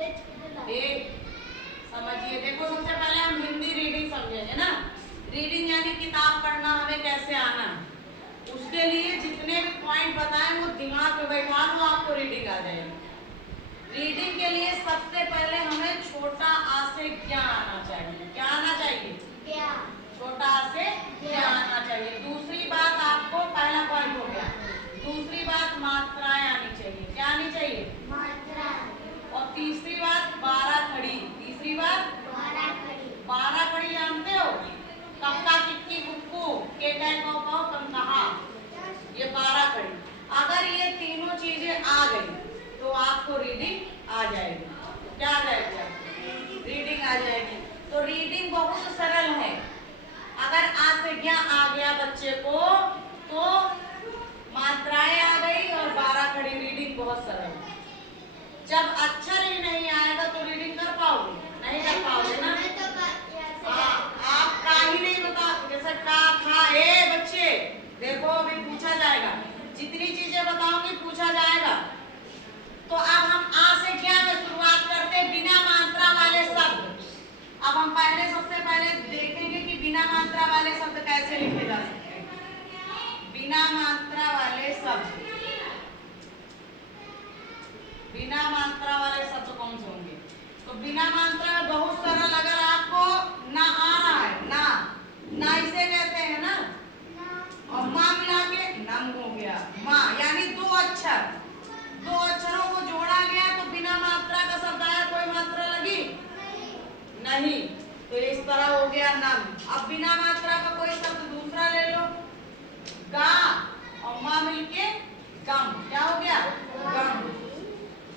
एक समझिए, देखो सबसे पहले हम हिंदी रीडिंग समझेंगे ना। रीडिंग यानी किताब पढ़ना हमें कैसे आना है, उसके लिए जितने भी पॉइंट बताएं वो दिमाग में बैठा लो, आपको रीडिंग आ जाएगी। रीडिंग के लिए सबसे पहले हमें छोटा आ से ज्ञ आना चाहिए। क्या आना चाहिए? छोटा आ से ज्ञ आना चाहिए। दूसरी बात, आपको पहला पॉइंट हो गया। दूसरी बात, मात्राएं आनी चाहिए। क्या आनी चाहिए? मात्राएं। और तीसरी बात, 12 खड़ी। तीसरी बात, 12 खड़ी जानते हो? कक्का किक्की कुक्कू के कै कौ कौ कम कहा, ये 12 खड़ी। अगर ये तीनों चीजें आ गई तो आपको रीडिंग आ जाएगी। क्या आ जाएगी? रीडिंग आ जाएगी। तो रीडिंग बहुत सरल है। अगर आ से ज्ञ आ गया बच्चे को तो मात्राएं आ गई और 12 खड़ी। रीडिंग बहुत सरल है। जब अक्षर ही नहीं आएगा तो रीडिंग कर पाओगे? नहीं कर पाओगे ना। आप का ही नहीं बता, जैसे का खा। ए बच्चे देखो, अभी पूछा जाएगा, जितनी चीजें बताओगी पूछा जाएगा। तो अब हम आ से ज्ञ में शुरुआत करते हैं, बिना मात्रा वाले शब्द। अब हम सबसे पहले देखेंगे कि बिना मात्रा वाले शब्द कैसे लिखे जा सकते हैं। बिना मात्रा वाले शब्द, बिना मात्रा वाले शब्द कौन से होंगे? तो बिना मात्रा में बहुत सरल, अगर आपको ना आ रहा है, ना इसे कहते हैं ना, और माँ मिला के नम हो गया। माँ यानी दो अक्षरों को जोड़ा गया तो बिना मात्रा का शब्द आया। कोई मात्रा लगी? नहीं, तो इस तरह हो गया नम। अब बिना मात्रा का कोई शब्द दूसरा ले लो, गा और माँ मिलके गम। क्या हो गया? गम।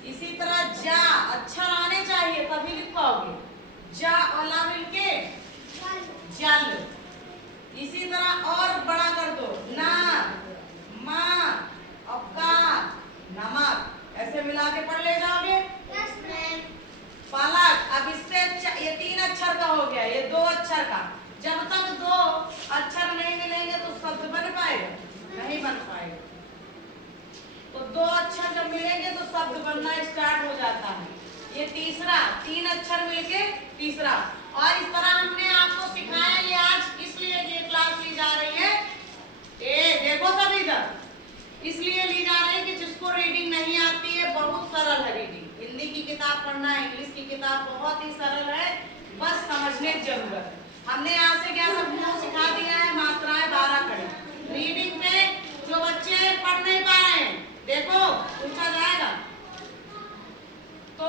इसी तरह जा, अक्षर आने चाहिए तभी लिख पाओगे। जा और ला मिलके जल। इसी तरह और बड़ा कर दो, ना, माँ और का, नमक। ऐसे मिला के पढ़ ले जाओगे। पालक। अब इससे ये 3 अक्षर का हो गया, ये 2 अक्षर का। जब तक 2 अक्षर नहीं मिलेंगे तो शब्द बन पाएगा? नहीं बन पाएगा। तो 2 अक्षर जब मिलेंगे तो शब्द बनना स्टार्ट हो जाता है। ये तीसरा, 3 अक्षर मिलके तीसरा। और इस तरह हमने आपको सिखाया। ये आज इसलिए ये क्लास ली जा रही है, देखो सब इधर, इसलिए ली जा रही है कि जिसको रीडिंग नहीं आती है, बहुत सरल है रीडिंग। हिंदी की किताब पढ़ना, इंग्लिश की किताब बहुत ही सरल है, बस समझने की जरूरत है। हमने यहाँ से क्या सब सिखा दिया है। मात्राएं 12 खड़ी। रीडिंग में जो बच्चे पढ़ नहीं पा रहे हैं, देखो पूछा जाएगा तो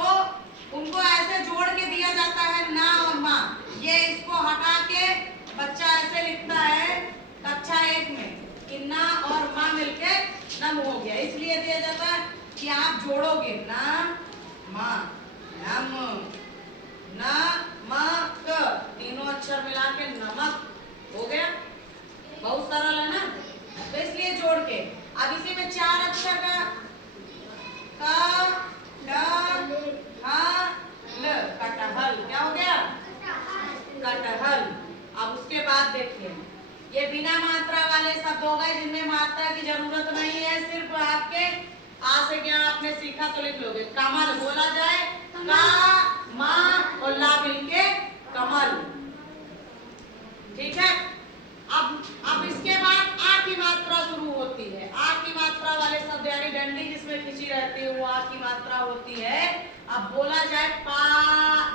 उनको ऐसे जोड़ के दिया जाता है, ना और माँ। ये इसको हटा के बच्चा ऐसे लिखता है कक्षा 1 में कि ना और माँ मिलके नम हो गया। इसलिए दिया जाता है कि आप जोड़ोगे ना माँ, नम, ना माँ क, तीनों अक्षर मिला के नमक हो गया। बहुत सरल है ना, तो इसलिए जोड़ के। अब इसी में 4 अक्षर का कटहल। क्या हो गया? कटहल। अब उसके बाद देखिए, ये बिना मात्रा वाले शब्द हो गए जिनमें मात्रा की जरूरत नहीं है, सिर्फ आपके आ से क्या आपने सीखा तो लिख लोगे। कमल बोला जाए, का, माँ और ला मिलके कमल। ठीक है। अब इसके बाद आ की मात्रा शुरू होती है। आ की मात्रा वाले शब्द यानी डंडी जिसमें खिंची रहती है वो आ की मात्रा होती है। अब बोला जाए पा,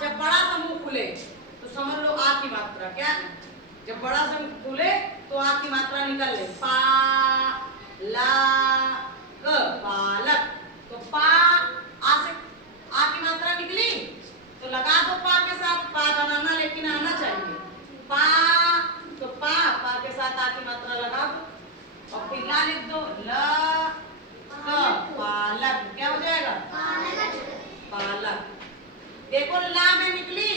जब बड़ा समूह खुले तो समझ लो आ की मात्रा। क्या? जब बड़ा समूह खुले तो आ की मात्रा निकल ले। पा, ला, क, पालक। तो पा, आ से आ की मात्रा निकली तो लगा दो पा के साथ। पा बनाना लेकिन आना चाहिए। पा, तो पा के साथ आ की मात्रा लगा दो और फिर ला लिख दो, ल, क, पालक। क्या हो जाएगा? पालक। देखो ला में निकली,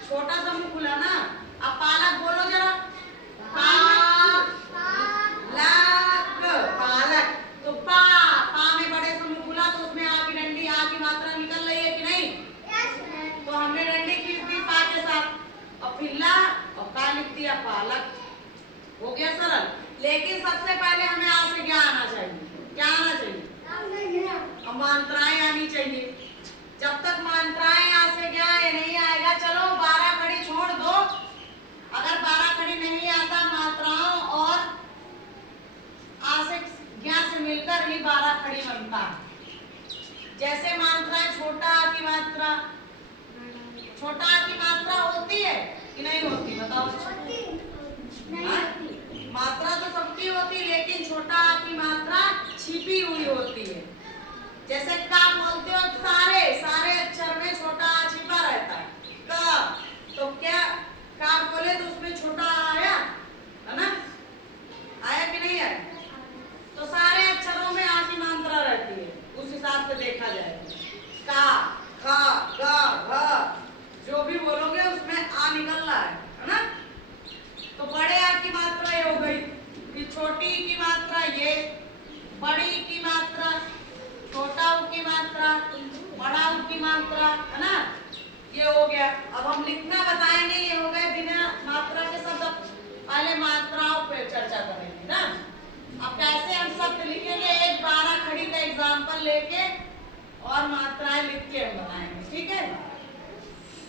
छोटा समूह खुला ना। अब पालक बोलो जरा, पा, ला, क, पालक। तो पा में बड़े समूह खुला तो उसमें आ की डंडी, आ की मात्रा निकल रही है कि नहीं? तो हमने डंडी खींच दी पा के साथ और फिर ला और का लिख दिया, पालक। हो गया सरल। लेकिन सबसे पहले हमें आ से क्या आना चाहिए? क्या आना चाहिए? मात्राएं आनी चाहिए। जब तक मात्राएं जैसे मात्रा है छोटा आ की मात्रा, छोटा आ की मात्रा होती है कि नहीं होती, बताओ। मात्रा तो सबकी होती, लेकिन छोटा आ की मात्रा छिपी हुई होती है। जैसे का बोलते हो, सारे सारे अक्षर में छोटा आ छिपा रहता है। का तो क्या का बोले तो उसमें छोटा आ आया है ना, आया कि नहीं आया? तो सारे अक्षरों में आ की मात्रा रहती है, उस हिसाब से देखा जाए। का, खा, गा, घ जो भी बोलोगे उसमें आ निकल रहा है ना। तो बड़े आ की मात्रा ये हो गई, फिर छोटी की मात्रा ये, बड़ी की मात्रा, छोटा उ की मात्रा, बड़ा उ की मात्रा, है ना, ये हो गया। अब हम लिखना बताएंगे, ये हो गए बिना मात्रा के शब्द। पहले मात्राओं पे चर्चा करेंगे ना। अब कैसे हम शब्द लिखेंगे, एक 12 खड़ी का एग्जाम्पल लेके और मात्राएं लिख के हम बताएंगे, ठीक है।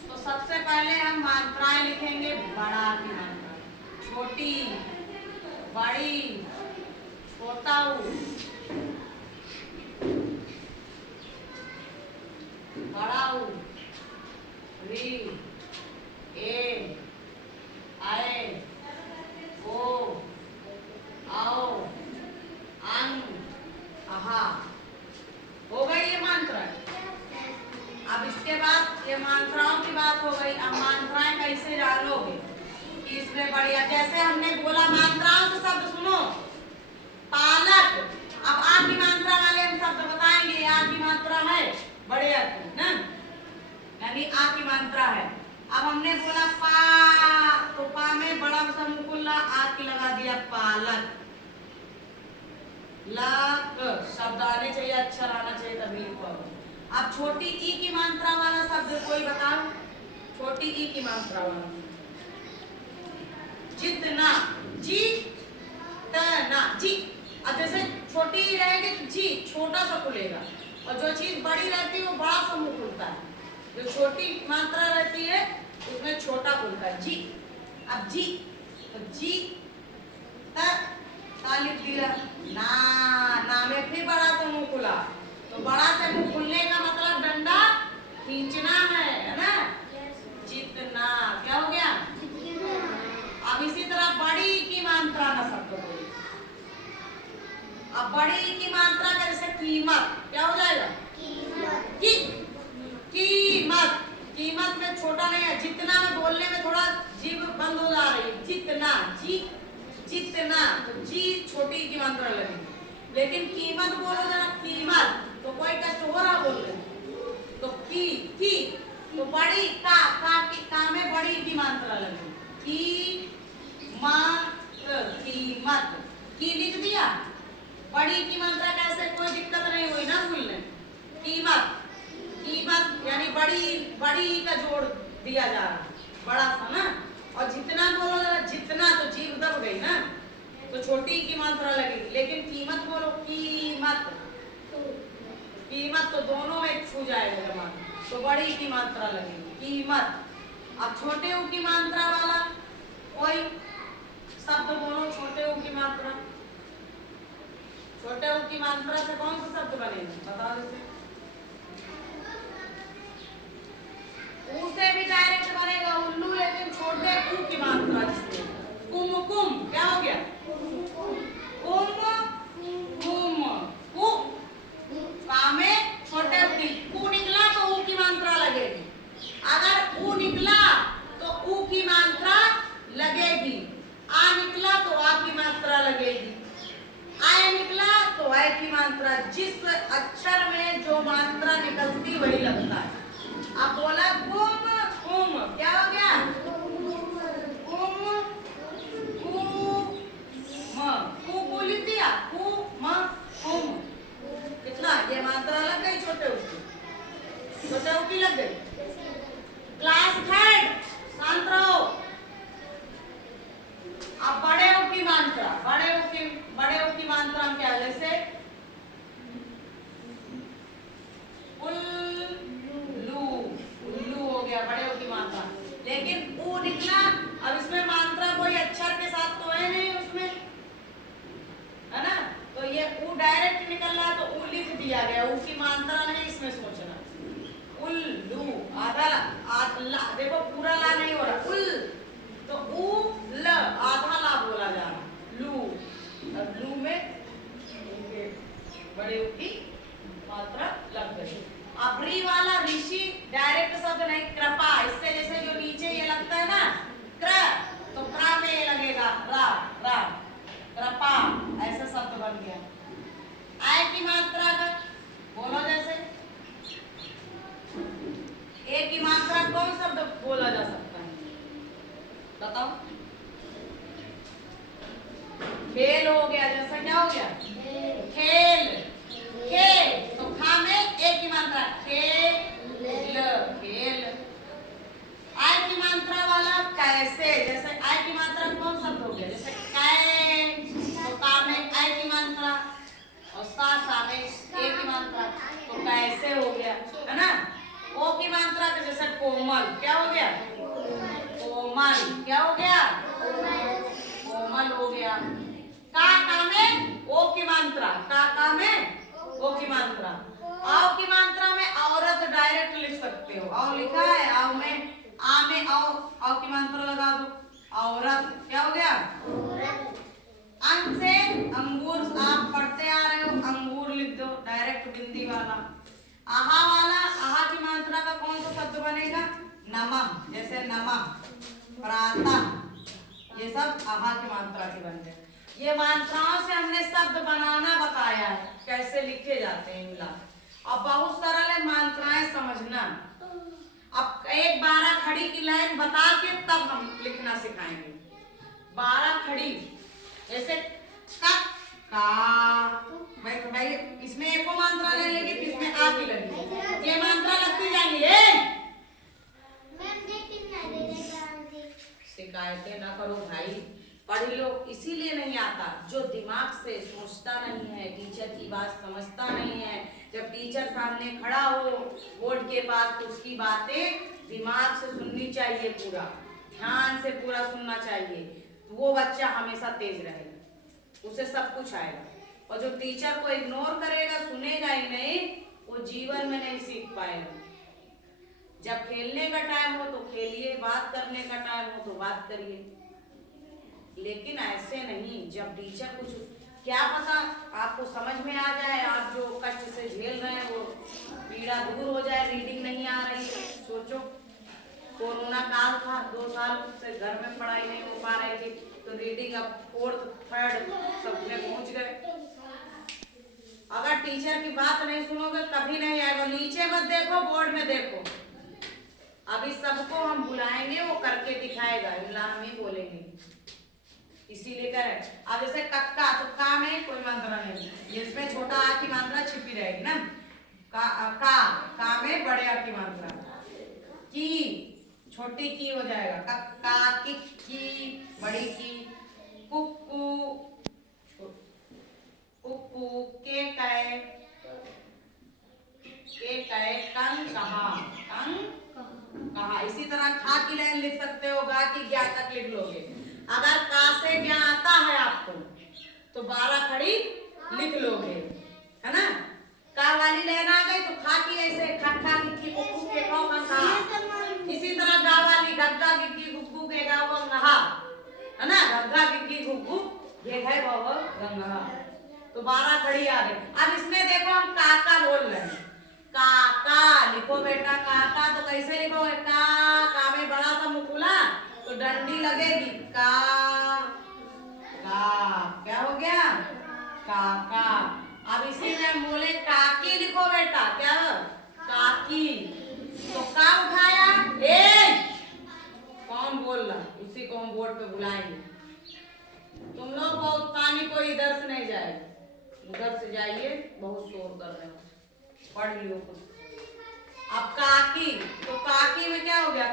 तो सबसे पहले हम मात्राएं लिखेंगे, बड़ा की मात्रा, छोटी, बड़ी, छोटा उ, बड़ा उ, री, ए, आए, ओ, आओ, अंग, आहा। हो गई ये मात्रा। अब इसके बाद ये मात्राओं की बात हो गई। अब मात्राएं कैसे डालोगे इसमें बढ़िया, जैसे हमने बोला मात्राओं से शब्द सुनो, पालक। अब आ की मात्रा वाले हम शब्द बताएंगे। आ की मात्रा है बड़े आ की ना, यानी आ की मात्रा है। अब हमने बोला पा, तो पा में बड़ा समूह आ की लगा दिया, पालक। लक शब्द आने चाहिए, अक्षर आना चाहिए, तभी लिखो। अब छोटी ई की मात्रा वाला शब्द कोई बताओ, छोटी ई की मात्रा वाला। जितना, जी तना, जी। अब जैसे छोटी ई रहेगी तो जी छोटा सा खुलेगा, और जो चीज बड़ी रहती है वो बड़ा सा मुंह खुलता है। जो छोटी मात्रा रहती है उसमें छोटा खुलता है, जी। अब जी, तो जी ता लिख दिया, ना, ना में फिर बड़ा सा मुंह खुला, तो बड़ा से मुंह खुलने का मतलब डंडा खींचना है ना। जितना, क्या हो गया? अब इसी तरह बड़ी की मात्रा का शब्द बोलो। अब बड़ी की मात्रा का जैसे कीमत, क्या हो जाएगा? की, कीमत। कीमत में छोटा नहीं है, जितना में बोलने में थोड़ा जीभ बंद हो जा रही है। जितना, जी, जितना, तो जी छोटी की मात्रा लगेगी। लेकिन कीमत बोलो जरा, कीमत, तो कोई कष्ट हो रहा बोल रहे, तो की, तो बड़ी का में बड़ी की मात्रा लगेगी। कीमत, की लिख दिया। बड़ी की मात्रा कैसे, कोई दिक्कत नहीं हुई ना भूलने। कीमत, कीमत यानी बड़ी का जोड़ दिया जा रहा, बड़ा सा ना। और जितना बोलो जरा, जितना, तो जीभ दब गई ना, तो छोटी की मात्रा लगेगी। लेकिन कीमत बोलो, कीमत, कीमत तो दोनों में छू जाएगा जमा, तो बड़ी की मात्रा लगेगी, कीमत। अब छोटे ऊ की मात्रा वाला कोई शब्द बोलो, छोटे ऊ की मात्रा। छोटे ऊ की मात्रा से कौन सा शब्द बनेगा, बताओ। जैसे ऊ से भी डायरेक्ट बनेगा उल्लू, लेकिन छोटे ऊ की मात्रा जिसमें कुमकुम, क्या हो गया? कुम, कुम, कु, का में छोटे ऊ की, कु निकला तो ऊ की मात्रा लगेगी। अगर ऊ निकला तो ऊ की मात्रा लगेगी, आ निकला तो आ की मात्रा लगेगी, आय निकला तो आय की मात्रा। जिस अक्षर में जो मात्रा निकलती वही लगता है। अब बोला कुम, कुम, क्या हो गया? कुम, कु बोली दिया, कु म कुम। कितना ये मात्रा लग गई छोटे ऊ, छोटे ऊ की लग गई। क्लास थर्ड, शांत रहो। अब बड़े ऊ की मात्रा, बड़े ऊ की मात्रा हम क्या, जैसे उल्लू, उल्लू हो गया बड़े ऊ की मात्रा। लेकिन ऊ निकला, अब इसमें मात्रा कोई अक्षर के साथ तो है नहीं उसमें, है ना, तो ये ऊ डायरेक्ट निकल रहा, तो ऊ लिख दिया गया, ऊ की मात्रा नहीं इसमें अबरी वाला ऋषि डायरेक्ट शब्द नहीं, कृपा। इससे जैसे जो नीचे ये लगता है ना क्र, तो क्र में ये लगेगा रा, रा, कृपा, ऐसा शब्द बन गया। आय की मात्रा का बोलो, जैसे ए की मात्रा कौन शब्द बोला जा सकता है, बताओ। खेल हो गया, जैसा क्या हो गया, खेल, खेल। तो खा में एक की मात्रा खेल, खेल। आय की मात्रा वाला कैसे, जैसे आय की मात्रा कौन शब्द हो गया, जैसे कै, तो का में आय की मात्रा, और सा में ए की मात्रा, तो कैसे हो गया, है ना। ओ की मात्रा का जैसे कोमल, क्या हो गया, कोमल, क्या हो गया, कोमल हो गया। का में ओ की मात्रा, का में ओ की मात्रा। आओ की मात्रा में औरत डायरेक्ट लिख सकते हो, आओ लिखा है, आओ में आ में आओ की मात्रा लगा दो, औरत, क्या हो गया, अंग से अंगूर, आप पढ़ते आ रहे हो, अंगूर लिख दो डायरेक्ट बिंदी वाला। आहा वाला, आहा की मात्रा का कौन सा शब्द बनेगा, नमः, जैसे नमः, प्रातः, ये सब आहा की मात्रा के बन गए। ये मात्राओं से हमने शब्द बनाना बताया है, कैसे लिखे जाते हैं मिला। अब बहुत सरल है मात्राएं समझना। अब एक 12 खड़ी की लाइन बता के तब हम लिखना सिखाएंगे। 12 खड़ी, जैसे का, भाई इसमें एको मात्रा ले लेंगे, फिर इसमें आ की लगेगी, ये मात्रा लगती जाएंगी। शिकायतें ना करो भाई, पढ़ लो, इसीलिए नहीं आता जो दिमाग से सोचता नहीं है, टीचर की बात समझता नहीं है। जब टीचर सामने खड़ा हो बोर्ड के पास, तो उसकी बातें दिमाग से सुननी चाहिए, पूरा ध्यान से पूरा सुनना चाहिए, तो वो बच्चा हमेशा तेज रहेगा, उसे सब कुछ आएगा। और जो टीचर को इग्नोर करेगा, सुनेगा ही नहीं, वो जीवन में नहीं सीख पाएगा। जब खेलने का टाइम हो तो खेलिए, बात करने का टाइम हो तो बात करिए, लेकिन ऐसे नहीं। जब टीचर कुछ, क्या पता आपको समझ में आ जाए, आप जो कष्ट से झेल रहे हैं वो पीड़ा दूर हो जाए, रीडिंग नहीं आ रही है। सोचो, कोरोना काल था, 2 साल से घर में पढ़ाई नहीं हो पा रही थी, तो रीडिंग अब 4th 3rd सब में पहुंच गए। अगर टीचर की बात नहीं सुनोगे कभी नहीं आएगा। नीचे मत देखो, बोर्ड में देखो। अभी सबको हम बुलाएंगे, वो करके दिखाएगा, इमला हम ही बोलेंगे, इसीलिए करें। अब जैसे कक्का, तो का में कोई मात्रा नहीं, इसमें छोटा आ की मात्रा छिपी रहेगी ना। का में बड़े आ की मात्रा, की छोटी की हो जाएगा, कक्का, की बड़ी की, कुक्कू, कुक्कू, के कहे, कंग कहा, इसी तरह खा की लाइन लिख सकते हो, गा की ज्ञा तक लिख लोगे। अगर का से ज्ञा आता है आपको तो 12 खड़ी लिख लोगे, है ना। का वाली लाइन आ गई तो खा की ऐसे खा की कुकू के कौ खा। इसी तरह गा वाली गग्गा की गुग्गू के गा वो नहा, है ना, गग्गा की गुग्गू ये है वो गंगा। तो 12 खड़ी आ गई। अब इसमें देखो हम काका बोल रहे हैं, काका लिखो बेटा, काका तो कैसे लिखोगे, का में बड़ा सा मुंह खुला तो डंडी लगेगी, का क्या हो गया, काका। अब इसी में हम बोले काकी लिखो बेटा, क्या काकी, तो का उठाया, ए कौन बोल रहा, उसी को हम बोर्ड पे बुलाएंगे। तुम लोग बहुत पानी को इधर से नहीं जाएगा, उधर से जाइए, बहुत शोर कर रहे हो, पढ़ लियो कुछ। अब काकी, तो काकी में क्या हो गया,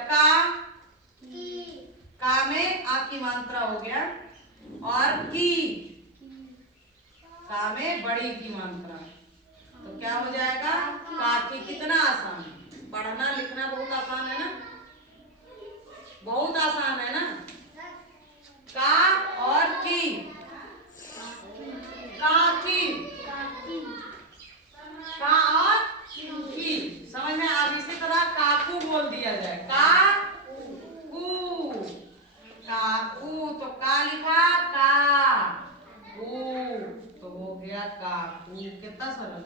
का में आ की मात्रा हो गया, और की, का में बड़ी की मात्रा, तो क्या हो जाएगा, काकी। कितना आसान, पढ़ना लिखना बहुत आसान है ना, बहुत आसान है ना। का और की, काकी, का और की, समझ में। अब इसी तरह काकू बोल दिया जाए, काकू, काकू, तो का लिखा, काकू, तो हो गया काकू। कितना सरल।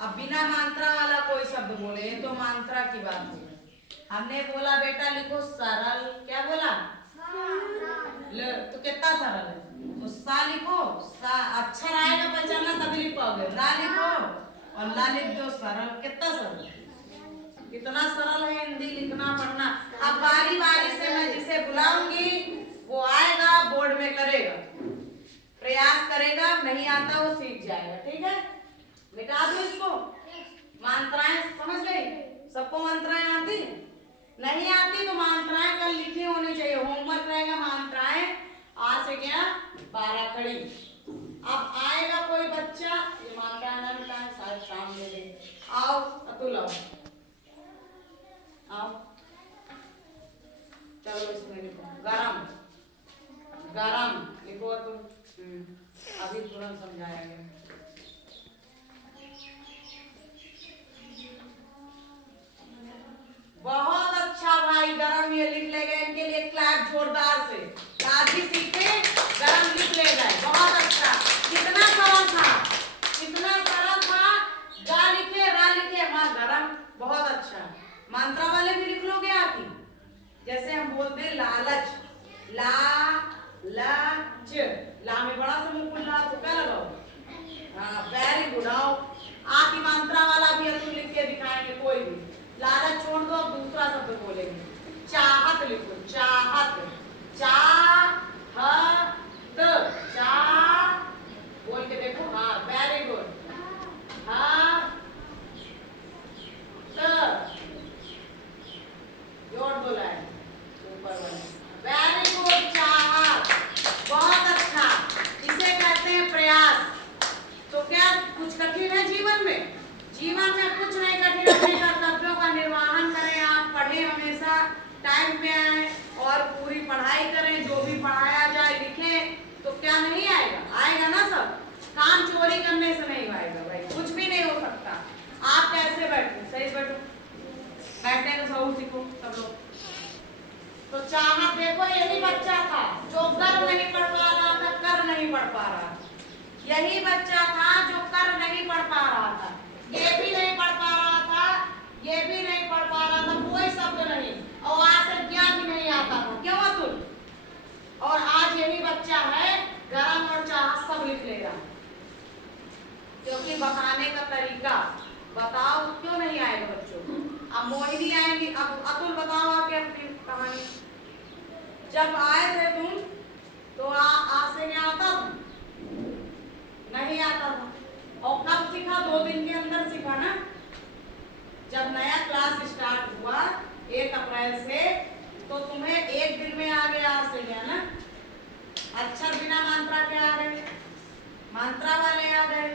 अब बिना मात्रा वाला कोई शब्द बोले, ये तो मात्रा की बात है। हमने बोला बेटा लिखो सरल, क्या बोला? तो कितना सरल है, तो सा लिखो, सा अक्षर आएगा पहचानना तभी लिख पाओगे। रा लिखो और ला लिख दो, सरल। कितना सरल, कितना सरल है हिंदी लिखना पढ़ना। अब बारी बारी से मैं जिसे बुलाऊंगी वो आएगा, बोर्ड में करेगा, प्रयास करेगा, नहीं आता वो सीख जाएगा। ठीक है, मिटा दो इसको। मात्राएं समझ गई? सबको मात्राएं आती? नहीं आती तो मात्राएं कल लिखी होनी चाहिए, होमवर्क रहेगा। मात्राएं आ से क्या 12 खड़ी। अब आएगा कोई बच्चा, ये मात्राएं ना मिटाए, शायद काम दे दे। आओ अतुल, आओ आओ, चलो इसमें लिखो गरम, गरम लिखो तुम। अभी तुरंत समझाया गया। बहुत अच्छा भाई, गरम ये लिख ले गए, इनके लिए क्लैप जोरदार से। आज भी सीखे, गरम लिख ले गए, बहुत अच्छा। कितना सरल था, कितना सरल था। गा लिखे, रा लिखे, माँ गरम, बहुत अच्छा। मात्रा वाले भी लिख लोगे आप ही। जैसे हम बोलते हैं लालच, ला लच, ला में बड़ा सा मुंह खुला तो क्या लगाओ? हाँ वेरी गुड। आओ आप ही मात्रा वाला भी अतुल लिख के दिखाएंगे। कोई भी लालच छोड़ दो, अब दूसरा शब्द बोलेंगे। चाहत लिखो, चाहत, चाहत, चाह बोल के देखो। हाँ वेरी गुड। हाँ जोड़ बोला है ऊपर वाला, वेरी गुड। चाहत, बहुत अच्छा। इसे कहते हैं प्रयास। तो क्या कुछ कठिन है जीवन में? जीवन में कुछ नहीं कठिन। अपने कर्तव्यों का निर्वहन करें, आप पढ़ें, हमेशा टाइम पे आए और पूरी पढ़ाई करें। जो भी पढ़ाया जाए लिखें, तो क्या नहीं आएगा? आएगा ना सब। काम चोरी करने से नहीं आएगा भाई, कुछ भी नहीं हो सकता। आप कैसे बैठे? सही बैठो, बैठने का सहूर सीखो सब लोग। तो चाहत देखो, यही बच्चा था जो कर नहीं पढ़ पा रहा था, कर नहीं पढ़ पा रहा था। यही बच्चा था जो कर नहीं पढ़ पा रहा था, ये भी नहीं पढ़ पा रहा था, ये भी नहीं पढ़ पा रहा था, कोई शब्द नहीं, और आज से क्या भी नहीं आता था। क्यों अतुल? और आज यही बच्चा है गरम और चाहत सब लिख लेगा, क्योंकि बताने का तरीका। बताओ क्यों नहीं आएगा बच्चों को? अब मोहिनी आएंगी। अब अतुल बताओ आके अपनी कहानी। जब आए थे तुम तो आ से क्या आता था? नहीं आता था। और कब सीखा? 2 दिन के अंदर सीखा ना। जब नया क्लास स्टार्ट हुआ 1 अप्रैल से, तो तुम्हें 1 दिन में आ गया आ से गया ना। अक्षर बिना मात्रा के आ गए, मात्रा वाले आ गए।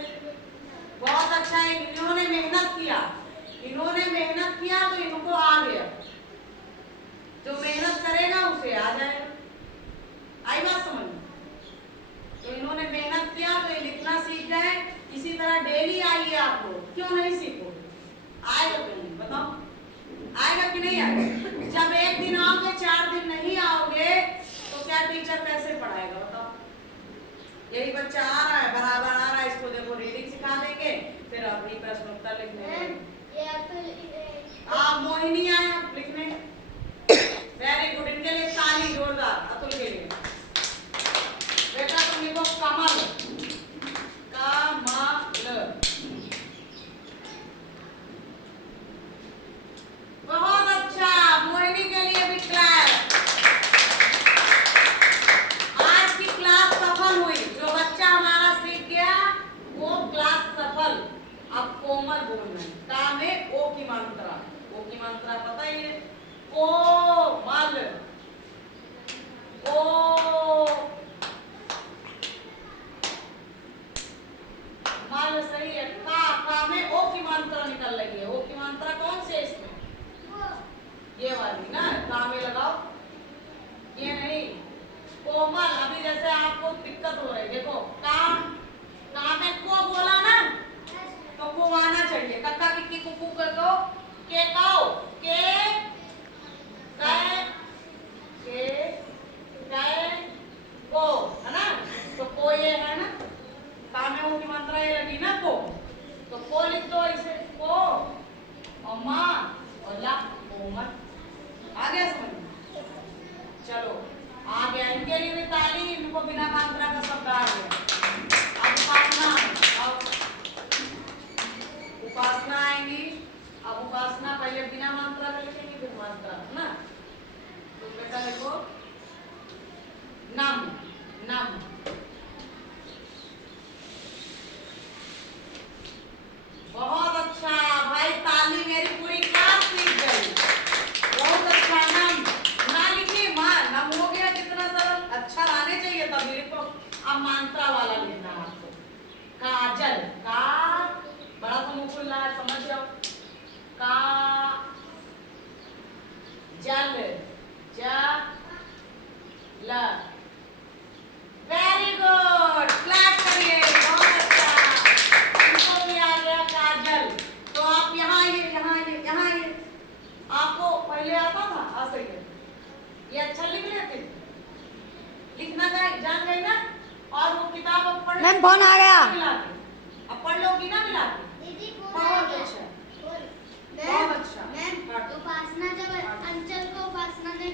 बहुत अच्छा है, इन्होंने मेहनत किया, इन्होंने मेहनत किया तो इनको आ गया। जो मेहनत करेगा उसे आ जाएगा। आई बात समझ? तो इन्होंने मेहनत किया तो ये लिखना सीख गए। इसी तरह डेली आइए आप लोग, क्यों नहीं सीखोगे? आएगा क्यों नहीं? बताओ, आएगा कि नहीं आएगा? जब 1 दिन आओगे, 4 दिन नहीं आओगे, तो क्या टीचर कैसे पढ़ाएगा? बताओ। यही बच्चा आ रहा है, बराबर आ रहा है, इसको देखो रीडिंग सिखा देंगे, फिर अपनी प्रश्नोत्तर लिखने। आप मोहिनी आए आप लिखने, वेरी गुड। इनके लिए ताली जोरदार, अतुल के लिए। बेटा तुम लिखो कमल, कमल। बहुत अच्छा, मोहिनी के लिए भी क्लैप। आज की क्लास सफल हुई, जो बच्चा हमारा सीख गया वो क्लास सफल। अब कोमल बोलना है, का में ओ की मात्रा, ओ की मात्रा पता ही है, कोमल, ओ माल सही है। का में ओ की मात्रा निकल रही है। ओ की मात्रा कौन से इसमें? ये वाली ना, का में लगाओ, ये नहीं। कोमल, अभी जैसे आपको दिक्कत हो रही, देखो का में को बोला ना, तो को आना चाहिए। कक्का की कुकू को के काओ, के को, है ना? तो को ये है ना, का में ओ की मात्रा ये लगी ना को, तो को लिख दो। पहले बिना मात्रा में लिखेंगे फिर मात्रा, है ना। तो बेटा देखो नम, नम, बहुत अच्छा भाई, ताली मेरी पूरी क्लास सीख गई, बहुत अच्छा। नम ना लिखिए, मां नम हो गया, कितना सरल, अक्षर आने चाहिए तभी लिखो। अब मात्रा वाला लिखना है आपको। काजल, का बड़ा समूह खुला है, समझ जाओ। का जल, ज ल, वेरी गुड, क्लैप करिए, बहुत अच्छा। इसको भी आ गया काजल। तो आप यहाँ आइए, यहाँ आइए, यहाँ आइए। आपको पहले आता था, आ सही है, ये अच्छा लिख लेते, लिखना जान गई ना। और वो किताब अब पढ़, मैम फोन आ गया, अब पढ़ लोगी ना मिला के, बहुत अच्छा, बहुत अच्छा। मैम उपासना जब अंचल को उपासना ने